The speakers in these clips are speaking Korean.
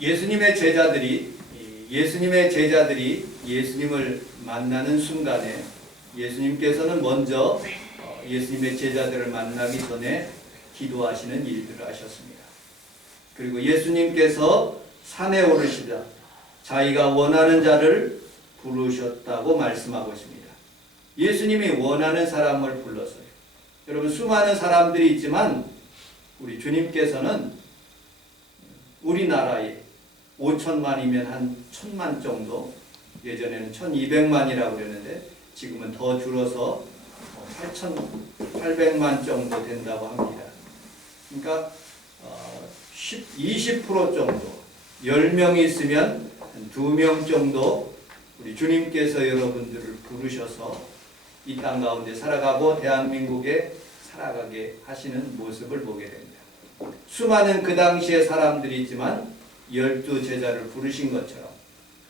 예수님의 제자들이 예수님을 만나는 순간에 예수님께서는 먼저 예수님의 제자들을 만나기 전에 기도하시는 일들을 하셨습니다. 그리고 예수님께서 산에 오르시자 자기가 원하는 자를 부르셨다고 말씀하고 있습니다. 예수님이 원하는 사람을 불렀어요. 여러분, 수많은 사람들이 있지만 우리 주님께서는 우리나라에 5천만이면 한 1,000만 정도, 예전에는 1,200만이라고 그랬는데 지금은 더 줄어서 8,800만 정도 된다고 합니다. 그러니까 20% 정도, 10명이 있으면 2명 정도 우리 주님께서 여러분들을 부르셔서 이 땅 가운데 살아가고 대한민국에 살아가게 하시는 모습을 보게 됩니다. 수많은 그 당시의 사람들이 있지만 12제자를 부르신 것처럼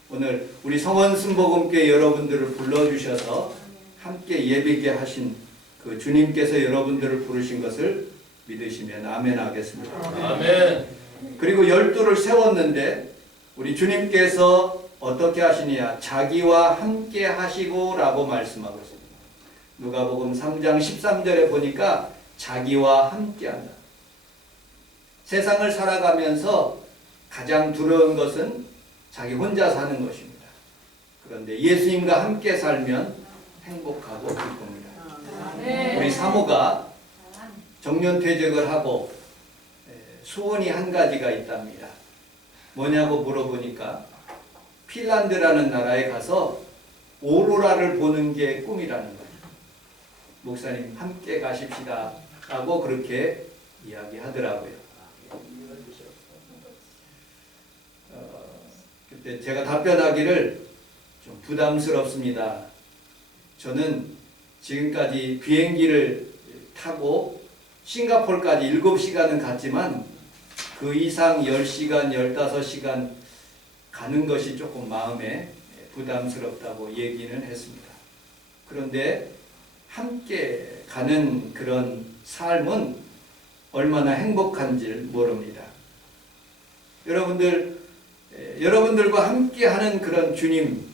오늘 우리 성원순복음교회 여러분들을 불러주셔서 함께 예비게 하신 그 주님께서 여러분들을 부르신 것을 믿으시면 아멘 하겠습니다. 아멘. 그리고 12를 세웠는데 우리 주님께서 어떻게 하시느냐, 자기와 함께 하시고 라고 말씀하고 있습니다. 누가복음 3장 13절에 보니까 자기와 함께 한다. 세상을 살아가면서 가장 두려운 것은 자기 혼자 사는 것입니다. 그런데 예수님과 함께 살면 행복하고 기쁩니다. 우리 사모가 정년퇴직을 하고 소원이 한 가지가 있답니다. 뭐냐고 물어보니까 핀란드라는 나라에 가서 오로라를 보는 게 꿈이라는 거예요. 목사님 함께 가십시다 라고 그렇게 이야기하더라고요. 그때 제가 답변하기를 좀 부담스럽습니다. 저는 지금까지 비행기를 타고 싱가포르까지 7시간은 갔지만 그 이상 10시간, 15시간 가는 것이 조금 마음에 부담스럽다고 얘기는 했습니다. 그런데 함께 가는 그런 삶은 얼마나 행복한지 모릅니다. 여러분들과 함께 하는 그런 주님,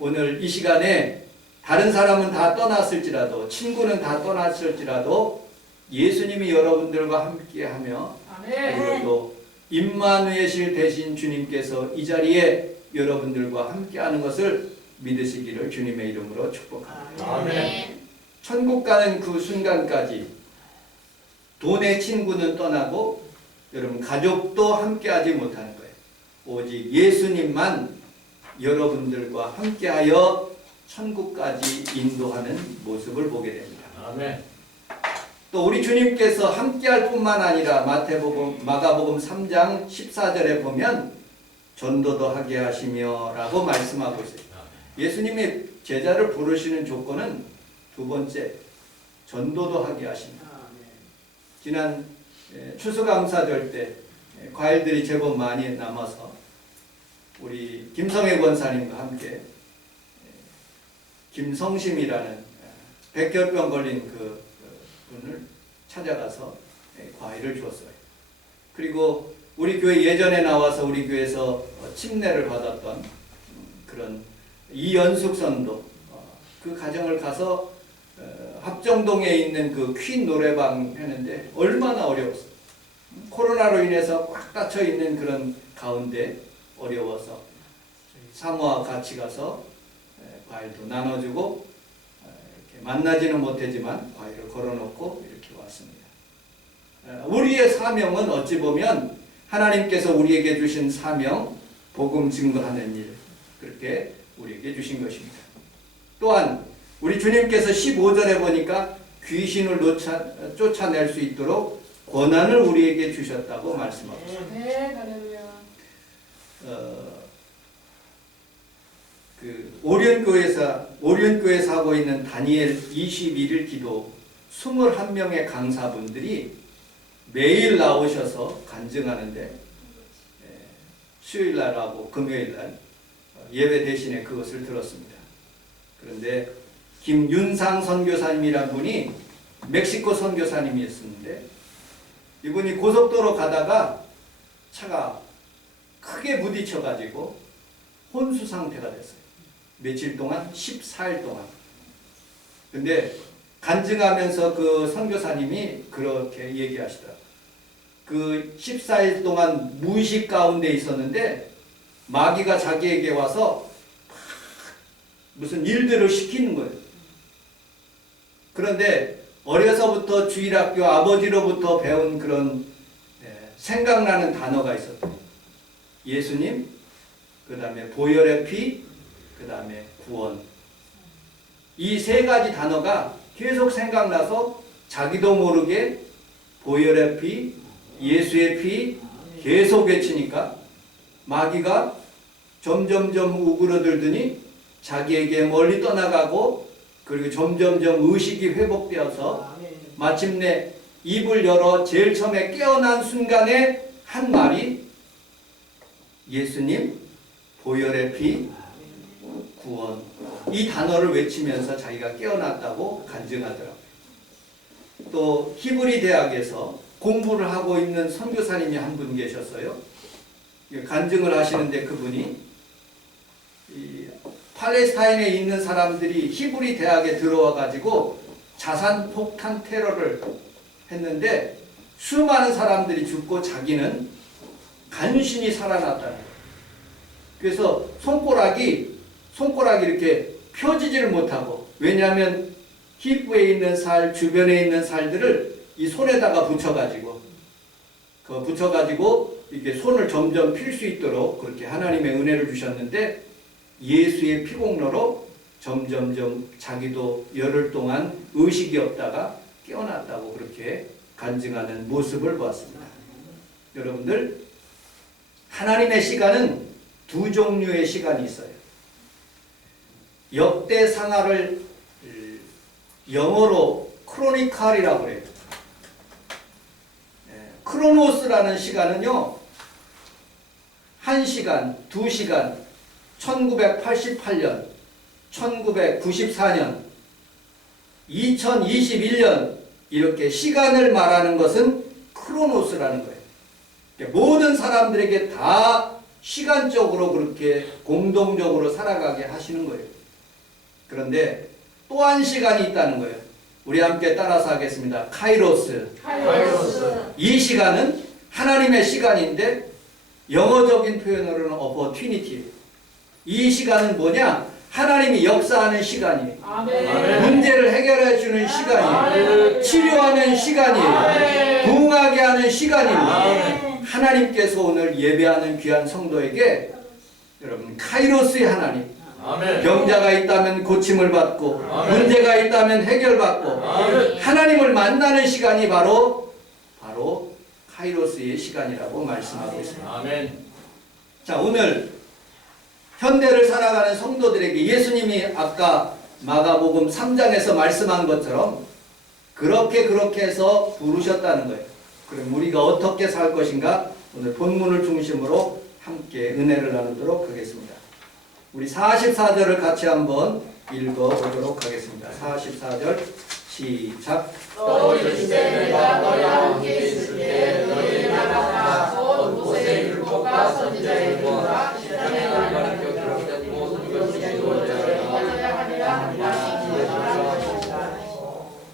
오늘 이 시간에 다른 사람은 다 떠났을지라도, 친구는 다 떠났을지라도 예수님이 여러분들과 함께 하며, 그리고 또 임마누엘 대신 주님께서 이 자리에 여러분들과 함께 하는 것을 믿으시기를 주님의 이름으로 축복합니다. 아멘. 천국 가는 그 순간까지 돈의 친구는 떠나고 여러분 가족도 함께하지 못하는 거예요. 오직 예수님만 여러분들과 함께하여 천국까지 인도하는 모습을 보게 됩니다. 아멘. 또 우리 주님께서 함께할 뿐만 아니라 마가복음 3장 14절에 보면 전도도 하게 하시며 라고 말씀하고 있어요. 예수님이 제자를 부르시는 조건은 두 번째, 전도도 하게 하십니다. 지난 추수감사절 때 과일들이 제법 많이 남아서 우리 김성애 권사님과 함께 김성심이라는 백혈병 걸린 그 분을 찾아가서 과일을 주었어요. 그리고 우리 교회 예전에 나와서 우리 교회에서 침례를 받았던 그런 이연숙 선도, 그 가정을 가서 합정동에 있는 그 퀸 노래방 했는데 얼마나 어려웠어요. 코로나로 인해서 꽉 닫혀 있는 그런 가운데 어려워서 사모와 같이 가서 과일도 나눠주고 이렇게 만나지는 못했지만 과일을 걸어놓고 이렇게 왔습니다. 우리의 사명은 어찌 보면 하나님께서 우리에게 주신 사명, 복음 증거하는 일, 그렇게 우리에게 주신 것입니다. 또한 우리 주님께서 15절에 보니까 귀신을 쫓아낼 수 있도록 권한을 우리에게 주셨다고 말씀하고 있습니다. 네, 할렐루야. 그 오륜교회에서 하고 있는 다니엘 21일 기도 21명의 강사분들이 매일 나오셔서 간증하는데 수요일날하고 금요일날 예배 대신에 그것을 들었습니다. 그런데 김윤상 선교사님이란 분이 멕시코 선교사님이었는데 이분이 고속도로 가다가 차가 크게 부딪혀가지고 혼수 상태가 됐어요. 며칠 동안, 14일 동안. 근데 간증하면서 그 선교사님이 그렇게 얘기하시더라고요. 그 14일 동안 무의식 가운데 있었는데 마귀가 자기에게 와서 무슨 일들을 시키는 거예요. 그런데 어려서부터 주일학교 아버지로부터 배운 그런 생각나는 단어가 있었대요. 예수님, 그 다음에 보혈의 피, 그 다음에 구원. 이 세 가지 단어가 계속 생각나서 자기도 모르게 보혈의 피, 예수의 피 계속 외치니까 마귀가 점점점 우그러들더니 자기에게 멀리 떠나가고, 그리고 점점점 의식이 회복되어서 마침내 입을 열어 제일 처음에 깨어난 순간에 한 말이 예수님, 보혈의 피, 구원. 이 단어를 외치면서 자기가 깨어났다고 간증하더라고요. 또 히브리 대학에서 공부를 하고 있는 선교사님이 한 분 계셨어요. 간증을 하시는데 그분이 이 팔레스타인에 있는 사람들이 히브리 대학에 들어와 가지고 자산 폭탄 테러를 했는데 수많은 사람들이 죽고 자기는 간신히 살아났다는 거예요. 그래서 손가락이 이렇게 펴지지를 못하고, 왜냐하면 힙부에 있는 살, 주변에 있는 살들을 이 손에다가 붙여가지고 이렇게 손을 점점 필 수 있도록 그렇게 하나님의 은혜를 주셨는데, 예수의 피공로로 점점점 자기도 열흘 동안 의식이 없다가 깨어났다고 그렇게 간증하는 모습을 보았습니다. 여러분들, 하나님의 시간은 두 종류의 시간이 있어요. 역대상하를 영어로 크로니칼이라고 해요. 크로노스라는 시간은요, 1시간, 2시간, 1988년, 1994년, 2021년 이렇게 시간을 말하는 것은 크로노스라는 거예요. 모든 사람들에게 다 시간적으로 그렇게 공동적으로 살아가게 하시는 거예요. 그런데 또 한 시간이 있다는 거예요. 우리 함께 따라서 하겠습니다. 카이로스. 이 시간은 하나님의 시간인데 영어적인 표현으로는 opportunity. 이 시간은 뭐냐? 하나님이 역사하는 시간이에요. 아멘. 문제를 해결해 주는 시간이에요. 치료하는 시간이에요. 부흥하게 하는 시간입니다. 하나님께서 오늘 예배하는 귀한 성도에게 여러분 카이로스의 하나님, 아멘. 병자가 있다면 고침을 받고, 아멘. 문제가 있다면 해결받고, 아멘. 하나님을 만나는 시간이 바로 카이로스의 시간이라고 말씀하고 있습니다. 아멘. 자, 오늘 현대를 살아가는 성도들에게 예수님이 아까 마가복음 3장에서 말씀한 것처럼 그렇게 해서 부르셨다는 거예요. 그럼 우리가 어떻게 살 것인가? 오늘 본문을 중심으로 함께 은혜를 나누도록 하겠습니다. 우리 44절을 같이 한번 읽어보도록 하겠습니다. 44절 시작. 또 이르시되 내가 너희와 함께 있을 때 너희를 나가라 온 곳에 율법과 선지자의 글과 시편의 말과 기록되고 선교지의 지도자를 받아야 하리라.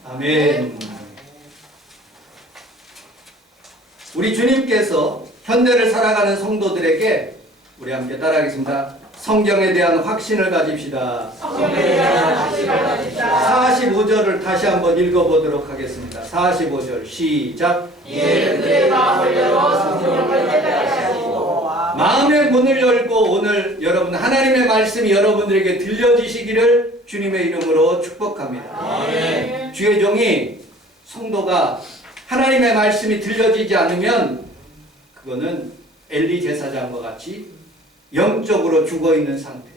아멘. 우리 주님께서 현대를 살아가는 성도들에게 우리 함께 따라하겠습니다. 성경에 대한 확신을 가집시다. 45절을 다시 한번 읽어보도록 하겠습니다. 45절 시작. 마음의 문을 열고 오늘 여러분 하나님의 말씀이 여러분들에게 들려지시기를 주님의 이름으로 축복합니다. 아멘. 주의 종이 성도가 하나님의 말씀이 들려지지 않으면 그거는 엘리 제사장과 같이 영적으로 죽어있는 상태.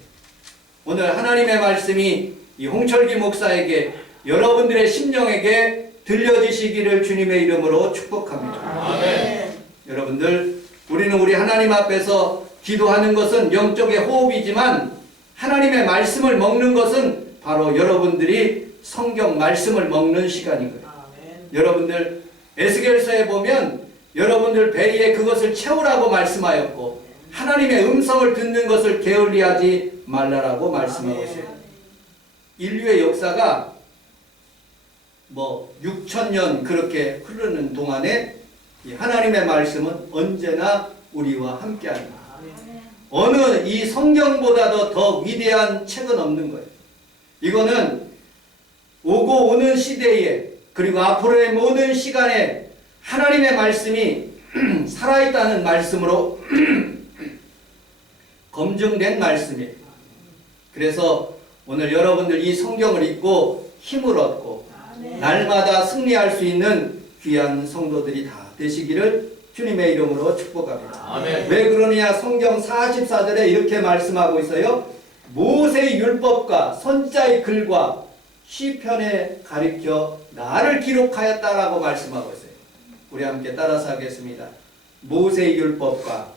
오늘 하나님의 말씀이 이 홍철기 목사에게 여러분들의 심령에게 들려지시기를 주님의 이름으로 축복합니다. 아멘. 여러분들, 우리는 우리 하나님 앞에서 기도하는 것은 영적의 호흡이지만 하나님의 말씀을 먹는 것은 바로 여러분들이 성경 말씀을 먹는 시간인 거예요. 아멘. 여러분들 에스겔서에 보면 여러분들 배에 그것을 채우라고 말씀하였고 하나님의 음성을 듣는 것을 게을리하지 말라라고 말씀하고 있어요. 인류의 역사가 뭐 6,000년 그렇게 흐르는 동안에 이 하나님의 말씀은 언제나 우리와 함께합니다. 어느 이 성경보다도 더 위대한 책은 없는 거예요. 이거는 오고 오는 시대에 그리고 앞으로의 모든 시간에 하나님의 말씀이 살아있다는 말씀으로 검증된 말씀이에요. 그래서 오늘 여러분들 이 성경을 읽고 힘을 얻고 날마다 승리할 수 있는 귀한 성도들이 다 되시기를 주님의 이름으로 축복합니다. 아멘. 왜 그러느냐? 성경 44절에 이렇게 말씀하고 있어요. 모세의 율법과 선지자의 글과 시편에 가리켜 나를 기록하였다라고 말씀하고 있어요. 우리 함께 따라서 하겠습니다. 모세의 율법과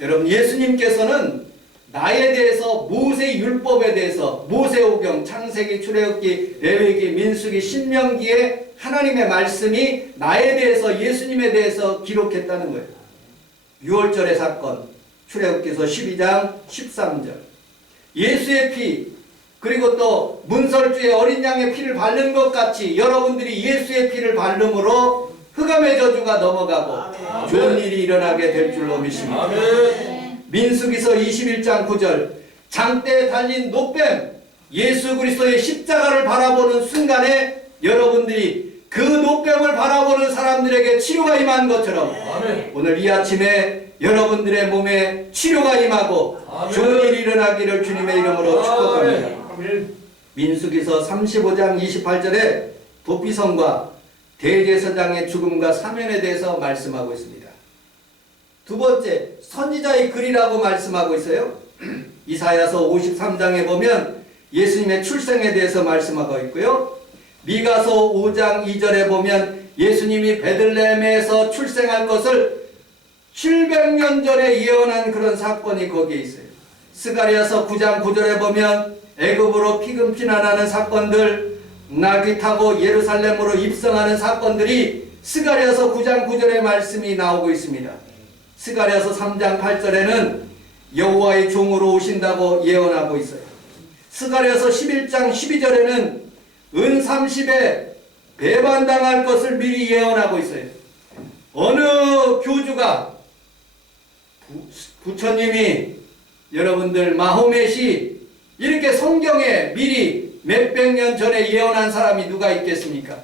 여러분, 예수님께서는 나에 대해서 모세의 율법에 대해서 모세오경, 창세기, 출애굽기, 레위기, 민수기, 신명기에 하나님의 말씀이 나에 대해서 예수님에 대해서 기록했다는 거예요. 6월절의 사건, 출애굽기서 12장 13절. 예수의 피, 그리고 또 문설주의 어린 양의 피를 바른 것 같이 여러분들이 예수의 피를 바름으로 흑암의 저주가 넘어가고 좋은 일이 일어나게 될 줄로 믿습니다. 민수기서 21장 9절. 장대에 달린 노뱀, 예수 그리스도의 십자가를 바라보는 순간에 여러분들이 그 노뱀을 바라보는 사람들에게 치료가 임한 것처럼 오늘 이 아침에 여러분들의 몸에 치료가 임하고 좋은 일이 일어나기를 주님의 이름으로 축복합니다. 민수기서 35장 28절에 도피성과 대제사장의 죽음과 사면에 대해서 말씀하고 있습니다. 두 번째, 선지자의 글이라고 말씀하고 있어요. 이사야서 53장에 보면 예수님의 출생에 대해서 말씀하고 있고요. 미가서 5장 2절에 보면 예수님이 베들레헴에서 출생할 것을 700년 전에 예언한 그런 사건이 거기에 있어요. 스가랴서 9장 9절에 보면 애굽으로 피금 피난하는 사건들, 나귀 타고 예루살렘으로 입성하는 사건들이 스가랴서 9장 9절의 말씀이 나오고 있습니다. 스가랴서 3장 8절에는 여호와의 종으로 오신다고 예언하고 있어요. 스가랴서 11장 12절에는 은 30에 배반당할 것을 미리 예언하고 있어요. 어느 교주가 부처님이 여러분들 마호멧이 이렇게 성경에 미리 몇백 년 전에 예언한 사람이 누가 있겠습니까?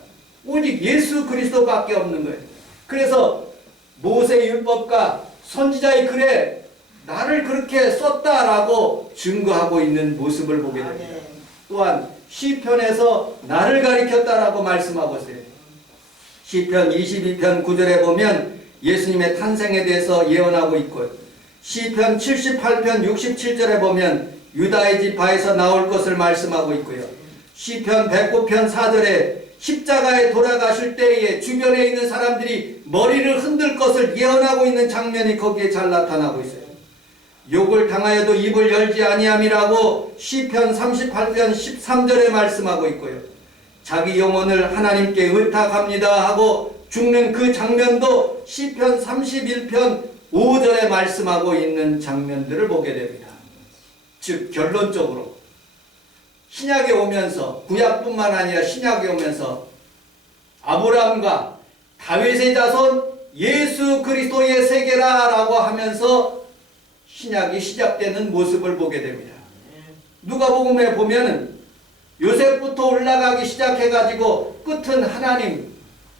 오직 예수 그리스도밖에 없는 거예요. 그래서 모세의 율법과 선지자의 글에 나를 그렇게 썼다라고 증거하고 있는 모습을 보게 됩니다. 또한 시편에서 나를 가리켰다라고 말씀하고 있어요. 시편 22편 9절에 보면 예수님의 탄생에 대해서 예언하고 있고요. 시편 78편 67절에 보면 유다의 지파에서 나올 것을 말씀하고 있고요. 시편 109편 4절에 십자가에 돌아가실 때에 주변에 있는 사람들이 머리를 흔들 것을 예언하고 있는 장면이 거기에 잘 나타나고 있어요. 욕을 당하여도 입을 열지 아니함이라고 시편 38편 13절에 말씀하고 있고요. 자기 영혼을 하나님께 의탁합니다 하고 죽는 그 장면도 시편 31편 5절에 말씀하고 있는 장면들을 보게 됩니다. 즉 결론적으로 신약에 오면서, 구약뿐만 아니라 신약에 오면서 아브라함과 다윗의 자손 예수 그리스도의 세계라라고 하면서 신약이 시작되는 모습을 보게 됩니다. 누가복음에 보면은 요셉부터 올라가기 시작해가지고 끝은 하나님,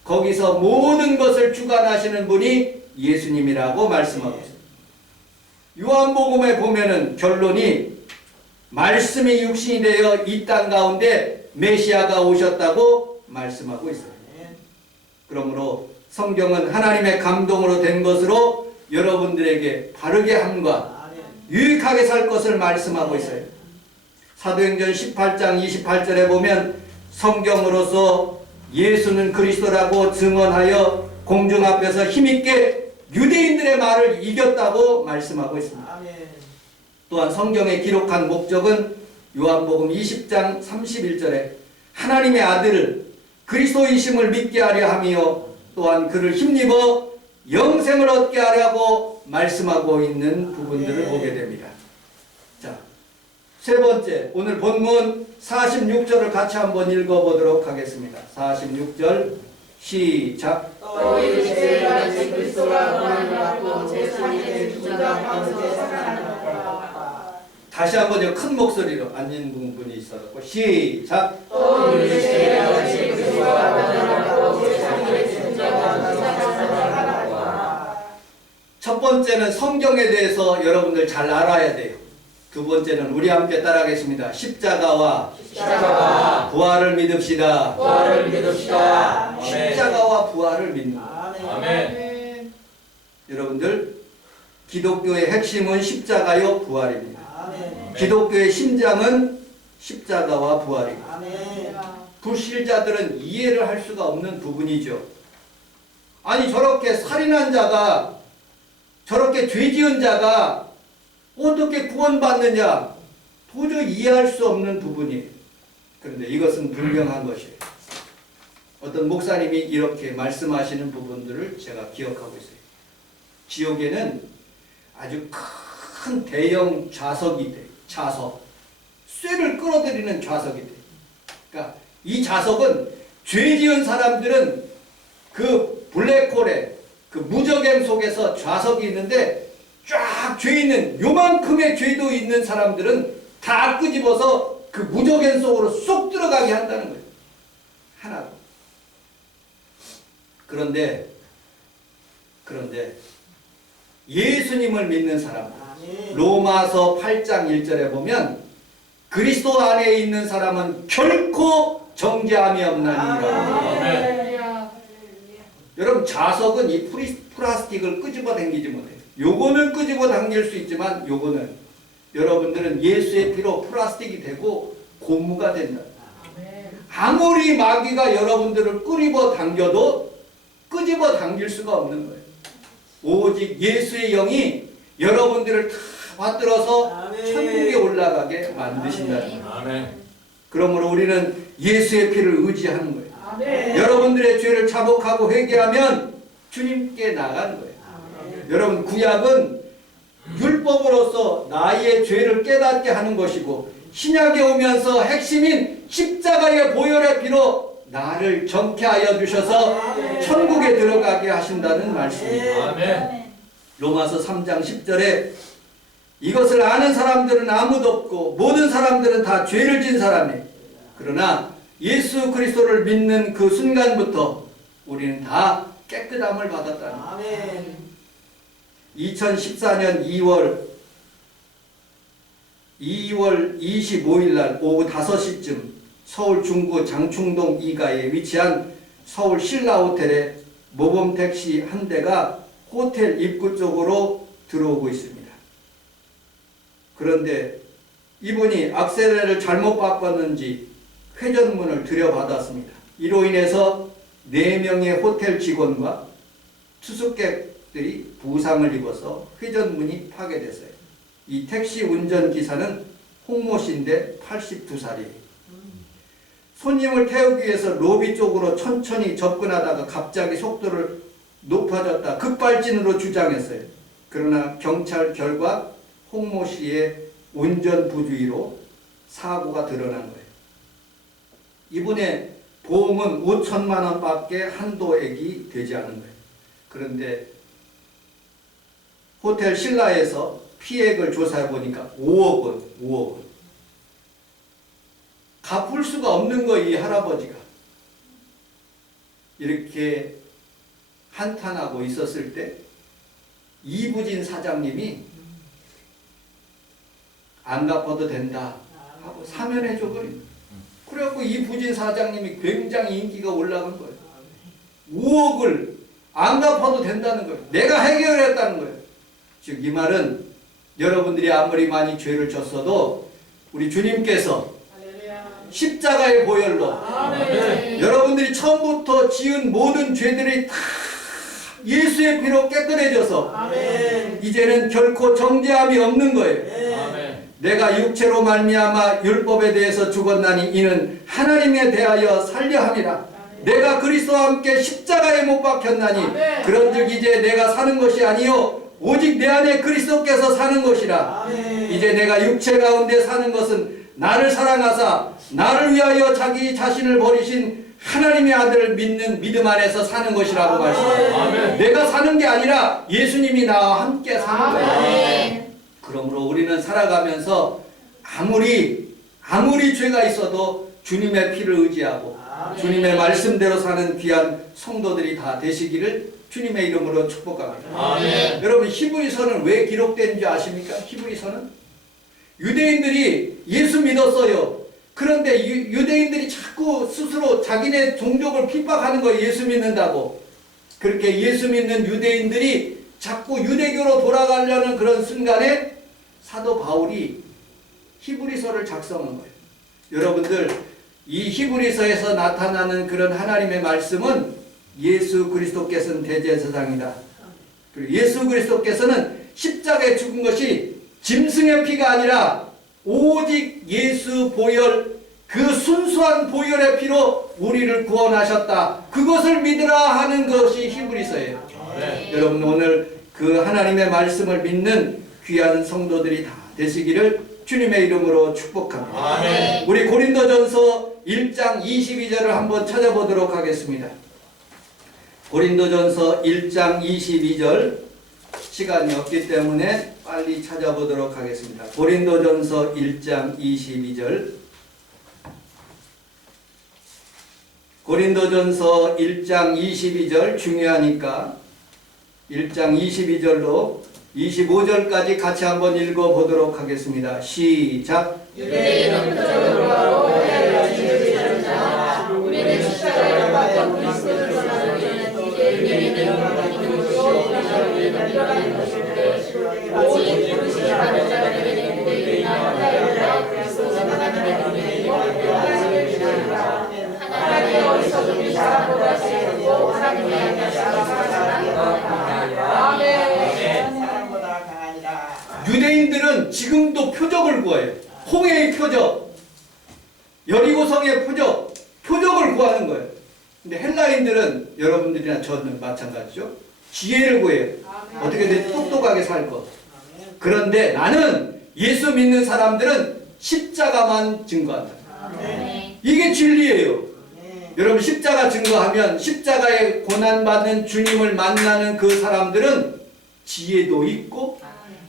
거기서 모든 것을 주관하시는 분이 예수님이라고 말씀하고 있습니다. 요한복음에 보면은 결론이 말씀이 육신이 되어 이 땅 가운데 메시아가 오셨다고 말씀하고 있어요. 그러므로 성경은 하나님의 감동으로 된 것으로 여러분들에게 바르게 함과 유익하게 살 것을 말씀하고 있어요. 사도행전 18장 28절에 보면 성경으로서 예수는 그리스도라고 증언하여 공중 앞에서 힘있게 유대인들의 말을 이겼다고 말씀하고 있습니다. 또한 성경에 기록한 목적은 요한복음 20장 31절에 하나님의 아들을 그리스도이심을 믿게 하려 하며 또한 그를 힘입어 영생을 얻게 하려고 말씀하고 있는 부분들을 보게 됩니다. 자, 세 번째, 오늘 본문 46절을 같이 한번 읽어보도록 하겠습니다. 46절 시작. 또 이르시되 마치 그리스도가 고난을 받고 제3일에 죽은 자 가운데 살아나노라. 다시 한번 큰 목소리로 앉은 분이 있어서 시작. 또 이르시되 마치 그리스도가 고난을 받고 제3일에 죽은 자 가운데 살아나노라. 첫 번째는 성경에 대해서 여러분들 잘 알아야 돼요. 두 번째는 우리 함께 따라하겠습니다. 십자가와 부활을 믿읍시다. 부활을 믿읍시다. 십자가와 부활을 믿는 것. 아멘. 여러분들, 기독교의 핵심은 십자가요 부활입니다. 아멘. 기독교의 심장은 십자가와 부활입니다. 아멘. 불신자들은 이해를 할 수가 없는 부분이죠. 아니, 저렇게 살인한 자가, 저렇게 죄 지은 자가 어떻게 구원받느냐, 도저히 이해할 수 없는 부분이에요. 그런데 이것은 분명한 것이에요. 어떤 목사님이 이렇게 말씀하시는 부분들을 제가 기억하고 있어요. 지옥에는 아주 큰 대형 좌석이 돼요. 좌석. 쇠를 끌어들이는 좌석이 돼요. 그러니까 이 좌석은 죄 지은 사람들은 그 블랙홀에, 그 무저갱 속에서 좌석이 있는데 쫙 죄 있는, 요만큼의 죄도 있는 사람들은 다 끄집어서 그 무저갱 속으로 쏙 들어가게 한다는 거예요. 하나로. 그런데 예수님을 믿는 사람, 로마서 8장 1절에 보면 그리스도 안에 있는 사람은 결코 정죄함이 없나니라. 여러분, 자석은 이 플라스틱을 끄집어 당기지 못해요. 요거는 끄집어 당길 수 있지만 요거는, 여러분들은 예수의 피로 플라스틱이 되고 고무가 된다. 아무리 마귀가 여러분들을 끄집어 당겨도 끄집어 당길 수가 없는 거예요. 오직 예수의 영이 여러분들을 다 받들어서 천국에 올라가게 만드신다는 거예요. 그러므로 우리는 예수의 피를 의지하는 거예요. 여러분들의 죄를 자복하고 회개하면 주님께 나가는 거예요. 여러분, 구약은 율법으로서 나의 죄를 깨닫게 하는 것이고, 신약에 오면서 핵심인 십자가의 보혈의 피로 나를 정케하여 주셔서 천국에 들어가게 하신다는 말씀입니다. 로마서 3장 10절에 이것을 아는 사람들은 아무도 없고 모든 사람들은 다 죄를 진 사람이에요. 그러나 예수 그리스도를 믿는 그 순간부터 우리는 다 깨끗함을 받았다는 거예요. 2014년 2월 25일 날 오후 5시쯤 서울 중구 장충동 2가에 위치한 서울 신라호텔에 모범택시 한 대가 호텔 입구 쪽으로 들어오고 있습니다. 그런데 이분이 악셀레를 잘못 바꿨는지 회전문을 들여받았습니다. 이로 인해서 4명의 호텔 직원과 투숙객들이 부상을 입어서 회전문이 파괴됐어요. 이 택시 운전기사는 홍모 씨인데 82살이에요. 손님을 태우기 위해서 로비 쪽으로 천천히 접근하다가 갑자기 속도를 높아졌다 급발진으로 주장했어요. 그러나 경찰 결과 홍모 씨의 운전 부주의로 사고가 드러난 거예요. 이분의 보험은 5천만 원밖에 한도액이 되지 않은 거예요. 그런데 호텔 신라에서 피해액을 조사해 보니까 5억 원, 5억 원. 갚을 수가 없는 거예요, 이 할아버지가. 이렇게 한탄하고 있었을 때 이부진 사장님이 안 갚아도 된다 하고 사면해 줘버린. 그래갖고 이부진 사장님이 굉장히 인기가 올라간 거예요. 5억을 안 갚아도 된다는 거예요. 내가 해결했다는 거예요. 즉 이 말은 여러분들이 아무리 많이 죄를 졌어도 우리 주님께서 십자가의 보혈로 여러분들이 처음부터 지은 모든 죄들이 다 예수의 피로 깨끗해져서 이제는 결코 정죄함이 없는 거예요. 내가 육체로 말미암아 율법에 대해서 죽었나니 이는 하나님에 대하여 살려 함이라. 내가 그리스도와 함께 십자가에 못 박혔나니 그런즉 이제 내가 사는 것이 아니요 오직 내 안에 그리스도께서 사는 것이라. 이제 내가 육체 가운데 사는 것은 나를 사랑하사 나를 위하여 자기 자신을 버리신 하나님의 아들을 믿는 믿음 안에서 사는 것이라고 말씀합니다. 내가 사는 게 아니라 예수님이 나와 함께 사는 거예요. 그러므로 우리는 살아가면서 아무리 죄가 있어도 주님의 피를 의지하고 주님의 말씀대로 사는 귀한 성도들이 다 되시기를 주님의 이름으로 축복합니다. 여러분, 히브리서는 왜 기록된 줄 아십니까? 히브리서는 유대인들이 예수 믿었어요. 그런데 유대인들이 자꾸 스스로 자기네 종족을 핍박하는 거예요. 예수 믿는다고. 그렇게 예수 믿는 유대인들이 자꾸 유대교로 돌아가려는 그런 순간에 사도 바울이 히브리서를 작성한 거예요. 여러분들, 이 히브리서에서 나타나는 그런 하나님의 말씀은 예수 그리스도께서는 대제사장이다. 그리고 예수 그리스도께서는 십자가에 죽은 것이 짐승의 피가 아니라 오직 예수 보혈, 그 순수한 보혈의 피로 우리를 구원하셨다. 그것을 믿으라 하는 것이 히브리서예요. 여러분, 오늘 그 하나님의 말씀을 믿는 귀한 성도들이 다 되시기를 주님의 이름으로 축복합니다. 우리 고린도전서 1장 22절을 한번 찾아보도록 하겠습니다. 고린도전서 1장 22절, 시간이 없기 때문에 빨리 찾아보도록 하겠습니다. 고린도전서 1장 22절. 고린도전서 1장 22절 중요하니까 1장 22절로 25절까지 같이 한번 읽어보도록 하겠습니다. 시작. 유대인은 표적으로 하고 해를 지으시는 자 우리는 십자가를 받아 그리스도를 전하는 유대인은 믿는 것이요 우리는 믿어가는 것인데 오직 그리스도를 받는 자들에게는 유대인이나 하나님이나 그리스도는 하나님의 이름이고 하나님의 이름이라. 하나님의 어리석음이 사람보다 세고 하나님의 양심이 사람보다 강하니라. 아멘. 유대인들은 지금도 표적을 구해요. 홍해의 표적, 여리고성의 표적을 구하는 거예요. 근데 헬라인들은 여러분들이나 저는 마찬가지죠. 지혜를 구해요. 어떻게 든 똑똑하게 살 것. 그런데 나는 예수 믿는 사람들은 십자가만 증거한다. 이게 진리예요. 여러분, 십자가 증거하면 십자가에 고난받는 주님을 만나는 그 사람들은 지혜도 있고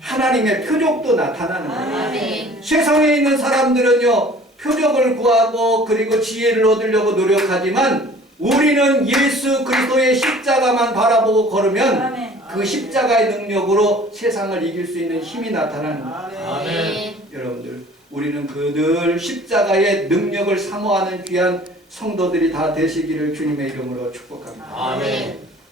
하나님의 표적도 나타나는 거예요. 세상에 있는 사람들은요, 표적을 구하고 그리고 지혜를 얻으려고 노력하지만 우리는 예수 그리스도의 십자가만 바라보고 걸으면 그 십자가의 능력으로 세상을 이길 수 있는 힘이 나타나는 거예요. 여러분들, 우리는 그 늘 십자가의 능력을 사모하는 귀한 성도들이 다 되시기를 주님의 이름으로 축복합니다.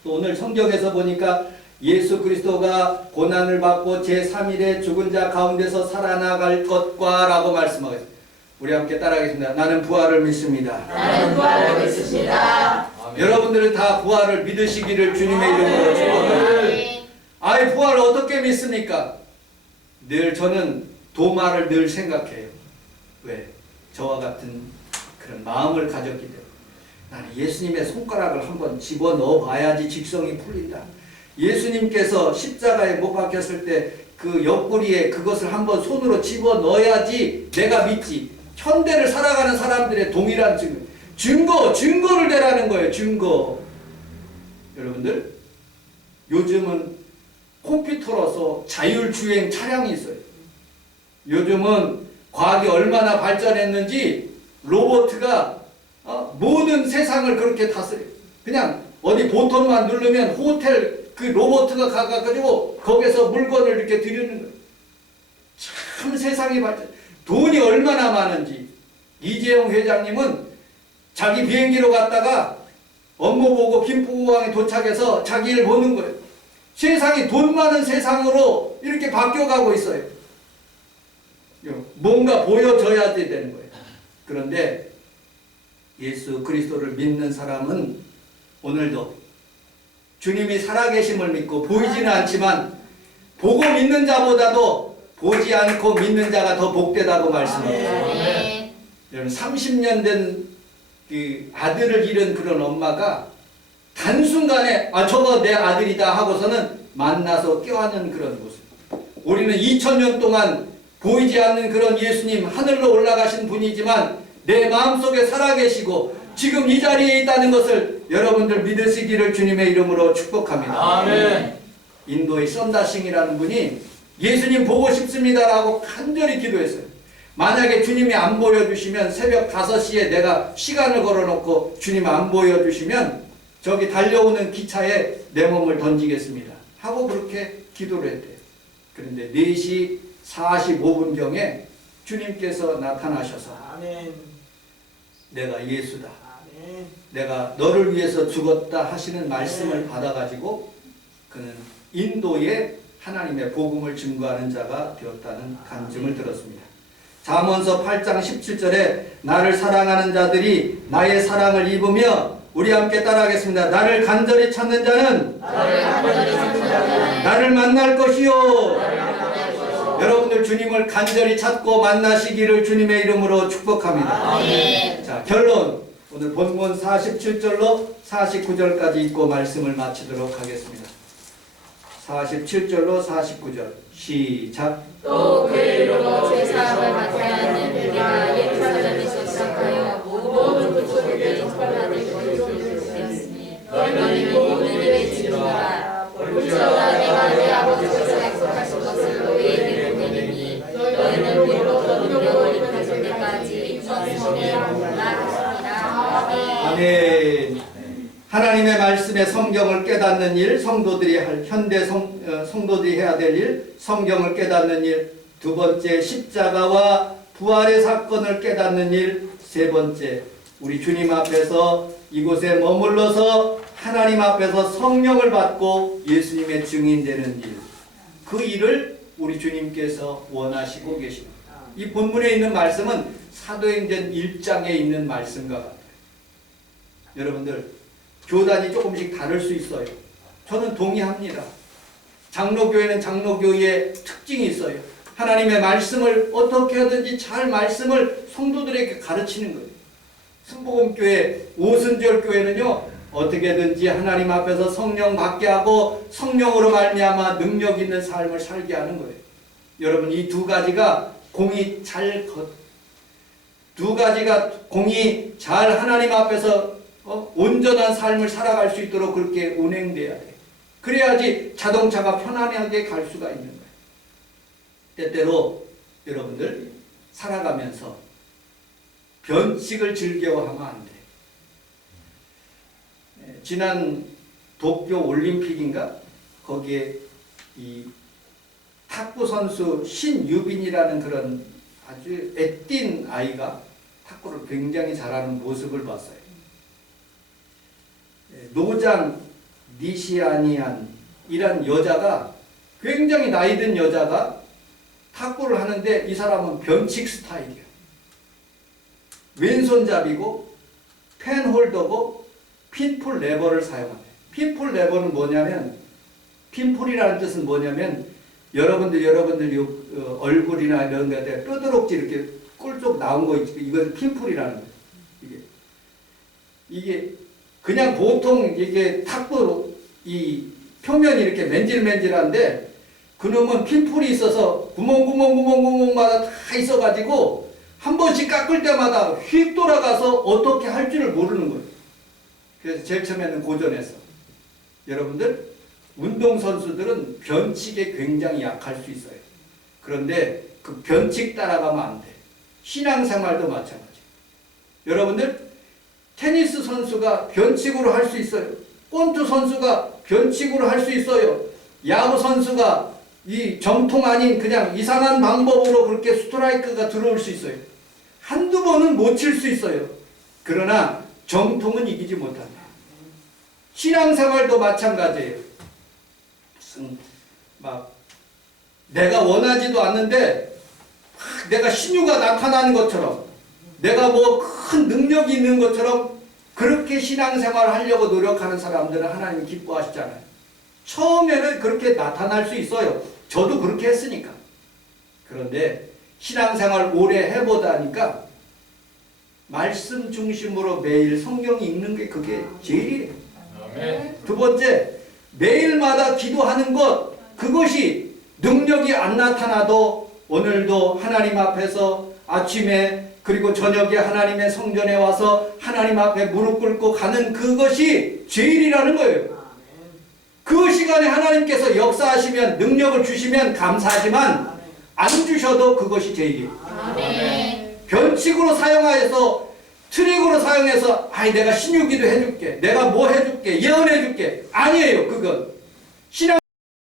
또 오늘 성경에서 보니까 예수 그리스도가 고난을 받고 제3일에 죽은 자 가운데서 살아나갈 것과 라고 말씀하고 있습니다. 우리 함께 따라하겠습니다. 나는 부활을 믿습니다. 나는 부활을 믿습니다. 여러분들은 다 부활을 믿으시기를 주님의 이름으로 축복합니다. 아이, 부활을 어떻게 믿습니까? 늘 저는 도마를 늘 생각해요. 왜? 저와 같은 그런 마음을 가졌기 때문에 나는 예수님의 손가락을 한번 집어넣어 봐야지 직성이 풀린다. 예수님께서 십자가에 못 박혔을 때 그 옆구리에 그것을 한번 손으로 집어넣어야지 내가 믿지. 현대를 살아가는 사람들의 동일한 증거를 대라는 거예요. 증거. 여러분들, 요즘은 컴퓨터로서 자율주행 차량이 있어요. 요즘은 과학이 얼마나 발전했는지 로봇가 모든 세상을 그렇게 다스려요. 그냥 어디 보통만 누르면 호텔 그 로봇가 가가지고 거기서 물건을 이렇게 들이는 거예요. 참 세상이 발전. 돈이 얼마나 많은지. 이재용 회장님은 자기 비행기로 갔다가 업무 보고 김포공항에 도착해서 자기 일 보는 거예요. 세상이 돈 많은 세상으로 이렇게 바뀌어가고 있어요. 뭔가 보여줘야 되는 거예요. 그런데 예수 그리스도를 믿는 사람은 오늘도 주님이 살아계심을 믿고 보이지는 않지만 보고 믿는 자보다도 보지 않고 믿는 자가 더 복되다고 말씀합니다. 여러분, 30년 된 그 아들을 잃은 그런 엄마가 단순간에 저거 내 아들이다 하고서는 만나서 껴안는 그런 모습. 우리는 2000년 동안 보이지 않는 그런 예수님, 하늘로 올라가신 분이지만 내 마음속에 살아계시고 지금 이 자리에 있다는 것을 여러분들 믿으시기를 주님의 이름으로 축복합니다. 아멘. 인도의 썬다싱이라는 분이 예수님 보고 싶습니다라고 간절히 기도했어요. 만약에 주님이 안 보여주시면 새벽 5시에 내가 시간을 걸어놓고 주님 안 보여주시면 저기 달려오는 기차에 내 몸을 던지겠습니다 하고 그렇게 기도를 했대요. 그런데 4시 45분경에 주님께서 나타나셔서 아멘. 내가 예수다, 아멘. 내가 너를 위해서 죽었다 하시는 말씀을 받아가지고 그는 인도에 하나님의 복음을 증거하는 자가 되었다는 간증을 들었습니다. 잠언서 8장 17절에 나를 사랑하는 자들이 나의 사랑을 입으며, 우리 함께 따라하겠습니다. 나를 간절히 찾는 자는 나를 만날 것이요. 여러분들 주님을 간절히 찾고 만나시기를 주님의 이름으로 축복합니다. 자, 결론. 오늘 본문 47절로 49절까지 읽고 말씀을 마치도록 하겠습니다. 47절로 49절 시작. 또 그 이름으로 제사함을 받지 않는 그가 예루살렘에서 시작하여 모든 국민들이 털어낼 것으로 되었으니 너희는 모든 일에 집중하라. 볼지어다 내가 내 아버지께서 약속하신 것을 너희에게 보내리니 너희는 비로소 능력을 입혀질 때까지 이 성에 머물라 하시니라. 아멘. 하나님의 말씀의 성경을 깨닫는 일, 성도들이 할 현대 성도들이 해야 될 일, 성경을 깨닫는 일. 두 번째, 십자가와 부활의 사건을 깨닫는 일. 세 번째, 우리 주님 앞에서 이곳에 머물러서 하나님 앞에서 성령을 받고 예수님의 증인되는 일. 그 일을 우리 주님께서 원하시고 계십니다. 이 본문에 있는 말씀은 사도행전 1장에 있는 말씀과 같아요. 여러분들, 교단이 조금씩 다를 수 있어요. 저는 동의합니다. 장로교회는 장로교회의 특징이 있어요. 하나님의 말씀을 어떻게 하든지 잘 말씀을 성도들에게 가르치는 거예요. 승복음교회, 오순절교회는요, 어떻게든지 하나님 앞에서 성령 받게 하고 성령으로 말미암아 능력 있는 삶을 살게 하는 거예요. 여러분, 이 두 가지가 공이 잘 하나님 앞에서 온전한 삶을 살아갈 수 있도록 그렇게 운행돼야 돼. 그래야지 자동차가 편안하게 갈 수가 있는 거예요. 때때로 여러분들 살아가면서 변칙을 즐겨하면 안 돼. 지난 도쿄 올림픽인가? 거기에 이 탁구 선수 신유빈이라는 그런 아주 애띤 아이가 탁구를 굉장히 잘하는 모습을 봤어요. 노장 니시아니안이란 여자가, 굉장히 나이든 여자가 탁구를 하는데 이 사람은 변칙 스타일이야. 왼손잡이고 펜홀더고 핀풀 레버를 사용하네. 핀풀 레버는 뭐냐면, 핀풀이라는 뜻은 뭐냐면 여러분들 얼굴이나 이런 데에 뾰드록지 이렇게 꿀쪽 나온 거 있지. 이건 핀풀이라는 거예요. 이게 그냥 보통 이게 탁구 이 표면이 이렇게 맨질맨질한데 그놈은 핀풀이 있어서 구멍마다 다 있어가지고 한 번씩 깎을 때마다 휙 돌아가서 어떻게 할 줄을 모르는 거예요. 그래서 제일 처음에는 고전했어. 여러분들, 운동선수들은 변칙에 굉장히 약할 수 있어요. 그런데 그 변칙 따라가면 안 돼. 신앙생활도 마찬가지. 여러분들, 테니스 선수가 변칙으로 할 수 있어요. 권투 선수가 변칙으로 할 수 있어요. 야구 선수가 이 정통 아닌 그냥 이상한 방법으로 그렇게 스트라이크가 들어올 수 있어요. 한두 번은 못 칠 수 있어요. 그러나 정통은 이기지 못한다. 신앙생활도 마찬가지예요. 무슨 막 내가 원하지도 않는데 내가 신유가 나타나는 것처럼, 내가 뭐 큰 능력이 있는 것처럼 그렇게 신앙생활을 하려고 노력하는 사람들은 하나님이 기뻐하시잖아요. 처음에는 그렇게 나타날 수 있어요. 저도 그렇게 했으니까. 그런데 신앙생활 오래 해보다니까 말씀 중심으로 매일 성경 읽는 게 그게 제일이에요. 아멘. 두 번째, 매일마다 기도하는 것, 그것이 능력이 안 나타나도 오늘도 하나님 앞에서 아침에 그리고 저녁에 하나님의 성전에 와서 하나님 앞에 무릎 꿇고 가는 그것이 제일이라는 거예요. 그 시간에 하나님께서 역사하시면 능력을 주시면 감사하지만 안 주셔도 그것이 제일이에요. 아멘. 변칙으로 사용하여서 트릭으로 사용해서 아이 내가 신유기도 해줄게, 내가 뭐 해줄게, 예언해줄게, 아니에요. 그건 신앙